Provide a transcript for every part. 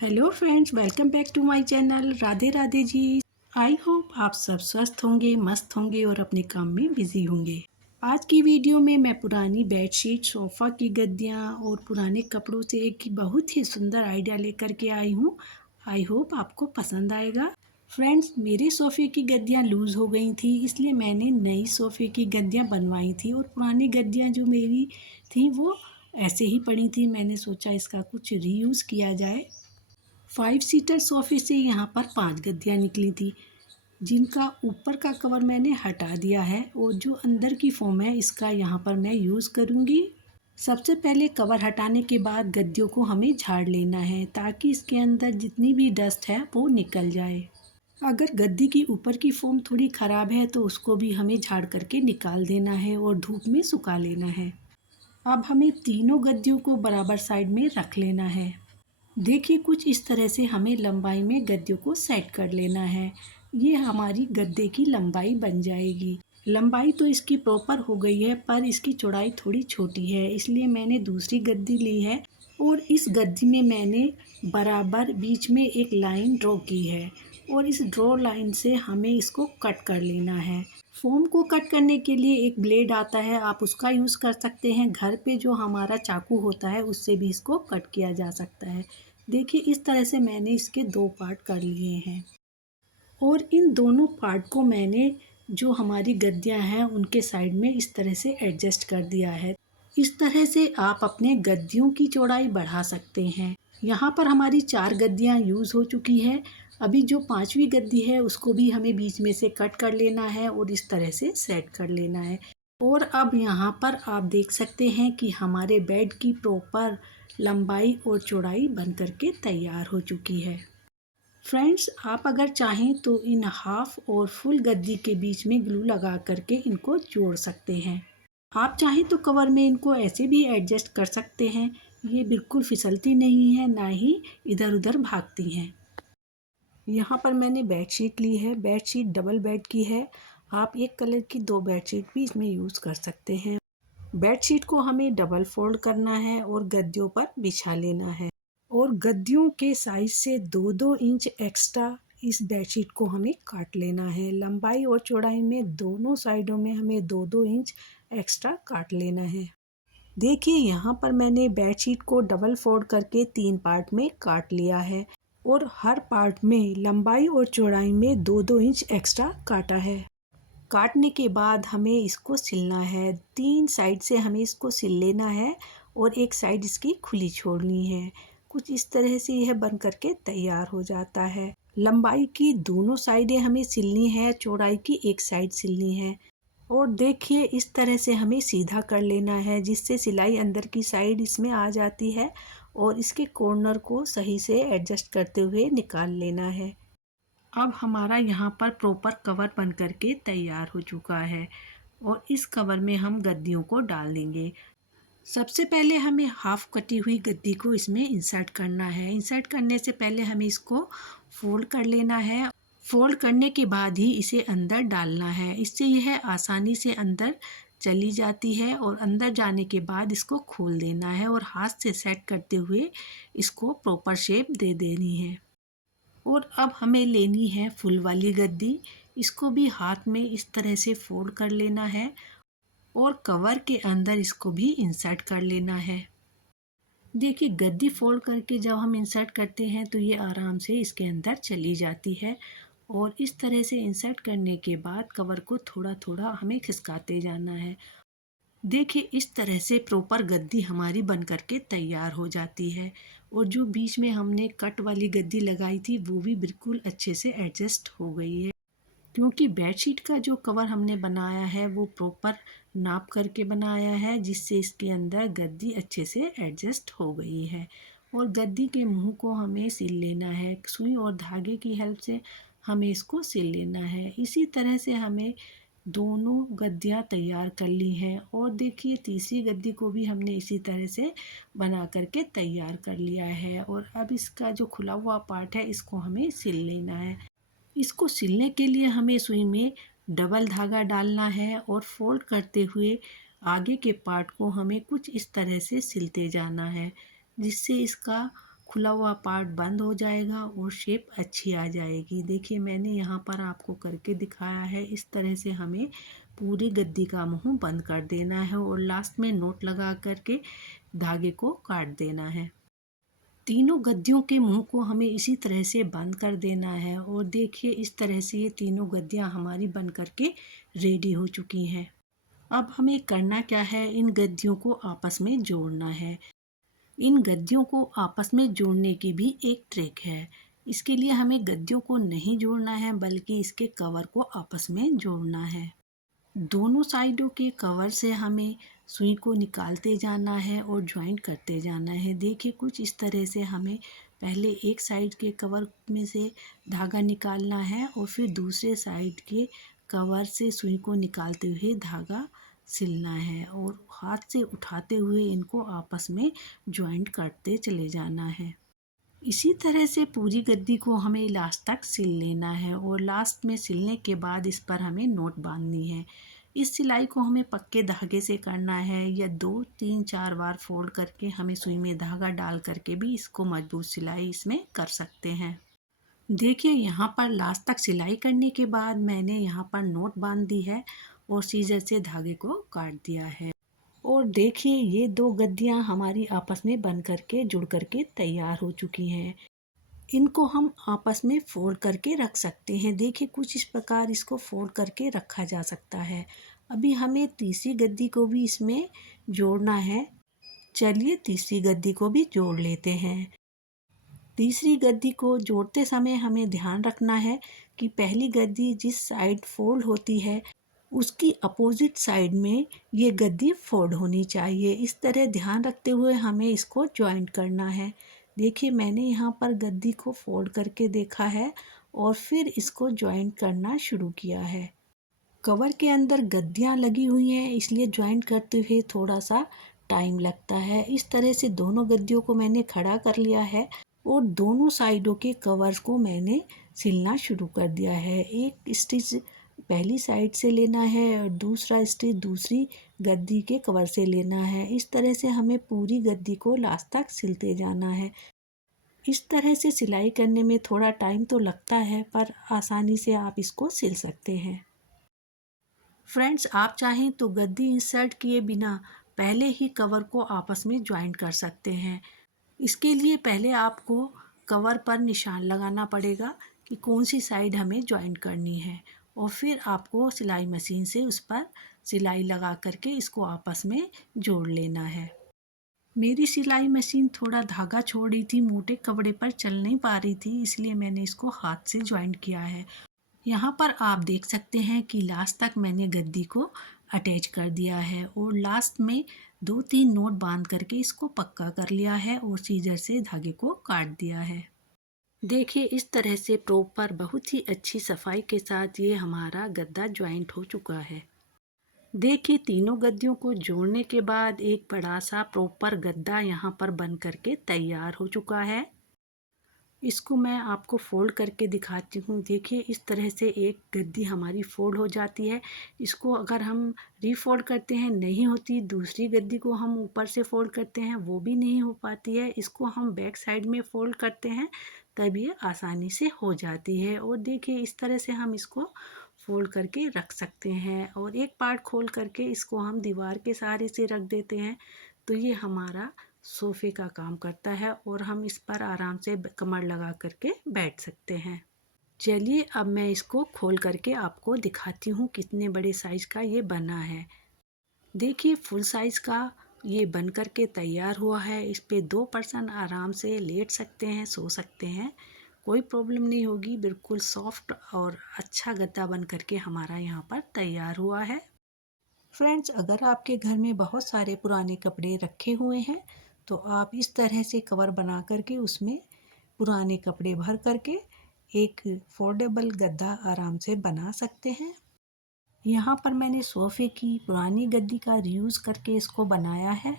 Hello friends, welcome back to my channel. Radhe Radhe ji. I hope आप सब स्वस्थ होंगे, मस्त होंगे और अपने काम में बिजी होंगे। आज की वीडियो में मैं पुरानी बेडशीट, सोफ़ा की गद्दियाँ और पुराने कपड़ों से एक बहुत ही सुंदर आइडिया लेकर के आई हूँ। आई होप आपको पसंद आएगा। फ्रेंड्स, मेरे सोफ़े की गद्दियाँ लूज़ हो गई थी, इसलिए मैंने नई सोफ़े की गद्दियाँ बनवाई थी और पुरानी गद्दियाँ जो मेरी थी वो ऐसे ही पड़ी थी। मैंने सोचा इसका कुछ रीयूज़ किया जाए। 5 सीटर सोफ़े से यहाँ पर 5 गद्दियाँ निकली थी, जिनका ऊपर का कवर मैंने हटा दिया है और जो अंदर की फ़ोम है इसका यहाँ पर मैं यूज़ करूँगी। सबसे पहले कवर हटाने के बाद गद्दियों को हमें झाड़ लेना है ताकि इसके अंदर जितनी भी डस्ट है वो निकल जाए। अगर गद्दी की ऊपर की फ़ोम थोड़ी ख़राब है तो उसको भी हमें झाड़ करके निकाल देना है और धूप में सुखा लेना है। अब हमें तीनों गद्दियों को बराबर साइड में रख लेना है। देखिए, कुछ इस तरह से हमें लंबाई में गद्दों को सेट कर लेना है। ये हमारी गद्दे की लंबाई बन जाएगी। लंबाई तो इसकी प्रॉपर हो गई है, पर इसकी चौड़ाई थोड़ी छोटी है, इसलिए मैंने दूसरी गद्दी ली है और इस गद्दी में मैंने बराबर बीच में एक लाइन ड्रॉ की है और इस ड्रॉ लाइन से हमें इसको कट कर लेना है। फ़ोम को कट करने के लिए एक ब्लेड आता है, आप उसका यूज़ कर सकते हैं। घर पे जो हमारा चाकू होता है उससे भी इसको कट किया जा सकता है। देखिए, इस तरह से मैंने इसके 2 पार्ट कर लिए हैं और इन दोनों पार्ट को मैंने जो हमारी गद्दियाँ हैं उनके साइड में इस तरह से एडजस्ट कर दिया है। इस तरह से आप अपने गद्दियों की चौड़ाई बढ़ा सकते हैं। यहाँ पर हमारी 4 गद्दियाँ यूज़ हो चुकी है। अभी जो 5वीं गद्दी है उसको भी हमें बीच में से कट कर लेना है और इस तरह से सेट कर लेना है। और अब यहाँ पर आप देख सकते हैं कि हमारे बेड की प्रॉपर लंबाई और चौड़ाई बन करके तैयार हो चुकी है। फ्रेंड्स, आप अगर चाहें तो इन हाफ और फुल गद्दी के बीच में ग्लू लगा करके इनको जोड़ सकते हैं। आप चाहें तो कवर में इनको ऐसे भी एडजस्ट कर सकते हैं। ये बिल्कुल फिसलती नहीं है, ना ही इधर उधर भागती हैं। यहाँ पर मैंने बेडशीट ली है। बेडशीट डबल बेड की है। आप एक कलर की 2 बेडशीट भी इसमें यूज़ कर सकते हैं। बेडशीट को हमें डबल फोल्ड करना है और गद्दियों पर बिछा लेना है और गद्दियों के साइज से 2-2 इंच एक्स्ट्रा इस बेडशीट को हमें काट लेना है। लंबाई और चौड़ाई में दोनों साइडों में हमें 2-2 इंच एक्स्ट्रा काट लेना है। देखिए, यहाँ पर मैंने बेडशीट को डबल फोल्ड करके 3 पार्ट में काट लिया है और हर पार्ट में लंबाई और चौड़ाई में 2-2 इंच एक्स्ट्रा काटा है। काटने के बाद हमें इसको सिलना है। 3 साइड से हमें इसको सिल लेना है और एक साइड इसकी खुली छोड़नी है। कुछ इस तरह से यह बन करके तैयार हो जाता है। लंबाई की दोनों साइडें हमें सिलनी है, चौड़ाई की एक साइड सिलनी है और देखिए इस तरह से हमें सीधा कर लेना है जिससे सिलाई अंदर की साइड इसमें आ जाती है और इसके कॉर्नर को सही से एडजस्ट करते हुए निकाल लेना है। अब हमारा यहाँ पर प्रॉपर कवर बन करके तैयार हो चुका है और इस कवर में हम गद्दियों को डाल देंगे। सबसे पहले हमें हाफ कटी हुई गद्दी को इसमें इंसर्ट करना है। इंसर्ट करने से पहले हमें इसको फोल्ड कर लेना है। फोल्ड करने के बाद ही इसे अंदर डालना है। इससे यह आसानी से अंदर चली जाती है और अंदर जाने के बाद इसको खोल देना है और हाथ से सेट करते हुए इसको प्रॉपर शेप दे देनी है। और अब हमें लेनी है फुल वाली गद्दी। इसको भी हाथ में इस तरह से फोल्ड कर लेना है और कवर के अंदर इसको भी इंसर्ट कर लेना है। देखिए, गद्दी फोल्ड करके जब हम इंसर्ट करते हैं तो ये आराम से इसके अंदर चली जाती है और इस तरह से इंसर्ट करने के बाद कवर को थोड़ा थोड़ा हमें खिसकाते जाना है। देखिए, इस तरह से प्रॉपर गद्दी हमारी बन करके तैयार हो जाती है और जो बीच में हमने कट वाली गद्दी लगाई थी वो भी बिल्कुल अच्छे से एडजस्ट हो गई है, क्योंकि बेडशीट का जो कवर हमने बनाया है वो प्रॉपर नाप करके बनाया है जिससे इसके अंदर गद्दी अच्छे से एडजस्ट हो गई है। और गद्दी के मुंह को हमें सिल लेना है। सुई और धागे की हेल्प से हमें इसको सिल लेना है। इसी तरह से हमें दोनों गद्दियाँ तैयार कर ली हैं और देखिए तीसरी गद्दी को भी हमने इसी तरह से बना करके तैयार कर लिया है और अब इसका जो खुला हुआ पार्ट है इसको हमें सिल लेना है। इसको सिलने के लिए हमें सुई में डबल धागा डालना है और फोल्ड करते हुए आगे के पार्ट को हमें कुछ इस तरह से सिलते जाना है जिससे इसका खुला हुआ पार्ट बंद हो जाएगा और शेप अच्छी आ जाएगी। देखिए मैंने यहाँ पर आपको करके दिखाया है। इस तरह से हमें पूरी गद्दी का मुंह बंद कर देना है और लास्ट में नोट लगा करके धागे को काट देना है। तीनों गद्दियों के मुंह को हमें इसी तरह से बंद कर देना है और देखिए इस तरह से ये तीनों गद्दियाँ हमारी बन करके रेडी हो चुकी हैं। अब हमें करना क्या है, इन गद्दियों को आपस में जोड़ना है। इन गद्दियों को आपस में जोड़ने की भी एक ट्रिक है। इसके लिए हमें गद्दियों को नहीं जोड़ना है बल्कि इसके कवर को आपस में जोड़ना है। दोनों साइडों के कवर से हमें सुई को निकालते जाना है और ज्वाइंट करते जाना है। देखिए कुछ इस तरह से हमें पहले एक साइड के कवर में से धागा निकालना है और फिर दूसरे साइड के कवर से सुई को निकालते हुए धागा सिलना है और हाथ से उठाते हुए इनको आपस में ज्वाइंट करते चले जाना है। इसी तरह से पूरी गद्दी को हमें लास्ट तक सिल लेना है और लास्ट में सिलने के बाद इस पर हमें नोट बांधनी है। इस सिलाई को हमें पक्के धागे से करना है या 2-3-4 बार फोल्ड करके हमें सुई में धागा डाल करके भी इसको मजबूत सिलाई इसमें कर सकते हैं। देखिए यहाँ पर लास्ट तक सिलाई करने के बाद मैंने यहाँ पर नोट बांध दी है और सीजर से धागे को काट दिया है। और देखिए ये दो गद्दियाँ हमारी आपस में बन करके जुड़ करके तैयार हो चुकी हैं। इनको हम आपस में फोल्ड करके रख सकते हैं। देखिए कुछ इस प्रकार इसको फोल्ड करके रखा जा सकता है। अभी हमें तीसरी गद्दी को भी इसमें जोड़ना है। चलिए तीसरी गद्दी को भी जोड़ लेते हैं। तीसरी गद्दी को जोड़ते समय हमें ध्यान रखना है कि पहली गद्दी जिस साइड फोल्ड होती है उसकी अपोजिट साइड में ये गद्दी फोल्ड होनी चाहिए। इस तरह ध्यान रखते हुए हमें इसको जॉइंट करना है। देखिए मैंने यहाँ पर गद्दी को फोल्ड करके देखा है और फिर इसको जॉइंट करना शुरू किया है। कवर के अंदर गद्दियाँ लगी हुई हैं इसलिए जॉइंट करते हुए थोड़ा सा टाइम लगता है। इस तरह से दोनों गद्दियों को मैंने खड़ा कर लिया है और दोनों साइडों के कवर्स को मैंने सिलना शुरू कर दिया है। एक स्टिच पहली साइड से लेना है और दूसरा स्टिच दूसरी गद्दी के कवर से लेना है। इस तरह से हमें पूरी गद्दी को लास्ट तक सिलते जाना है। इस तरह से सिलाई करने में थोड़ा टाइम तो लगता है पर आसानी से आप इसको सिल सकते हैं। फ्रेंड्स आप चाहें तो गद्दी इंसर्ट किए बिना पहले ही कवर को आपस में ज्वाइंट कर सकते हैं। इसके लिए पहले आपको कवर पर निशान लगाना पड़ेगा कि कौन सी साइड हमें ज्वाइंट करनी है और फिर आपको सिलाई मशीन से उस पर सिलाई लगा करके इसको आपस में जोड़ लेना है। मेरी सिलाई मशीन थोड़ा धागा छोड़ रही थी, मोटे कपड़े पर चल नहीं पा रही थी, इसलिए मैंने इसको हाथ से ज्वाइंट किया है। यहाँ पर आप देख सकते हैं कि लास्ट तक मैंने गद्दी को अटैच कर दिया है और लास्ट में 2-3 नोट बांध करके इसको पक्का कर लिया है और सीजर से धागे को काट दिया है। देखिए इस तरह से प्रॉपर बहुत ही अच्छी सफाई के साथ ये हमारा गद्दा ज्वाइंट हो चुका है। देखिए तीनों गद्दियों को जोड़ने के बाद एक बड़ा सा प्रॉपर गद्दा यहाँ पर बन करके तैयार हो चुका है। इसको मैं आपको फोल्ड करके दिखाती हूँ। देखिए इस तरह से एक गद्दी हमारी फोल्ड हो जाती है। इसको अगर हम रीफोल्ड करते हैं नहीं होती, दूसरी गद्दी को हम ऊपर से फोल्ड करते हैं वो भी नहीं हो पाती है। इसको हम बैक साइड में फोल्ड करते हैं तब ये आसानी से हो जाती है। और देखिए इस तरह से हम इसको फोल्ड करके रख सकते हैं और एक पार्ट खोल करके इसको हम दीवार के सहारे से रख देते हैं तो ये हमारा सोफ़े का काम करता है और हम इस पर आराम से कमर लगा करके बैठ सकते हैं। चलिए अब मैं इसको खोल करके आपको दिखाती हूँ कितने बड़े साइज़ का ये बना है। देखिए फुल साइज़ का ये बन करके तैयार हुआ है। इस पे 2 पर्सन आराम से लेट सकते हैं, सो सकते हैं, कोई प्रॉब्लम नहीं होगी। बिल्कुल सॉफ्ट और अच्छा गद्दा बन करके हमारा यहाँ पर तैयार हुआ है। फ्रेंड्स अगर आपके घर में बहुत सारे पुराने कपड़े रखे हुए हैं तो आप इस तरह से कवर बना करके उसमें पुराने कपड़े भर करके एक फोल्डेबल गद्दा आराम से बना सकते हैं। यहाँ पर मैंने सोफ़े की पुरानी गद्दी का रीयूज़ करके इसको बनाया है।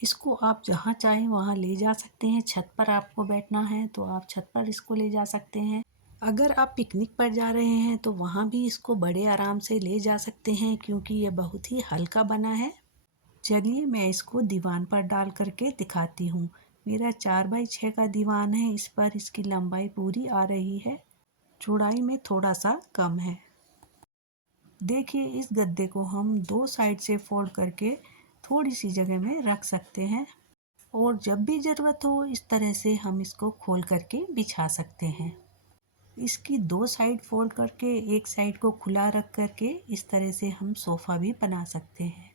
इसको आप जहाँ चाहें वहाँ ले जा सकते हैं। छत पर आपको बैठना है तो आप छत पर इसको ले जा सकते हैं। अगर आप पिकनिक पर जा रहे हैं तो वहाँ भी इसको बड़े आराम से ले जा सकते हैं क्योंकि यह बहुत ही हल्का बना है। चलिए मैं इसको दीवान पर डाल करके दिखाती हूँ। मेरा 4x6 का दीवान है, इस पर इसकी लंबाई पूरी आ रही है, चौड़ाई में थोड़ा सा कम है। देखिए इस गद्दे को हम 2 साइड से फोल्ड करके थोड़ी सी जगह में रख सकते हैं और जब भी ज़रूरत हो इस तरह से हम इसको खोल करके बिछा सकते हैं। इसकी 2 साइड फोल्ड करके एक साइड को खुला रख करके इस तरह से हम सोफ़ा भी बना सकते हैं।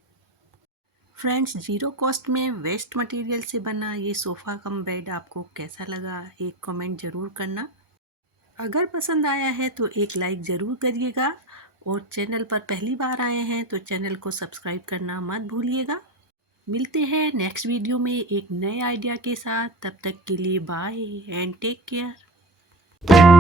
फ्रेंड्स, ज़ीरो कॉस्ट में वेस्ट मटेरियल से बना ये सोफ़ा कम बेड आपको कैसा लगा, एक कमेंट ज़रूर करना। अगर पसंद आया है तो एक लाइक ज़रूर करिएगा और चैनल पर पहली बार आए हैं तो चैनल को सब्सक्राइब करना मत भूलिएगा। मिलते हैं नेक्स्ट वीडियो में एक नए आइडिया के साथ। तब तक के लिए बाय एंड टेक केयर।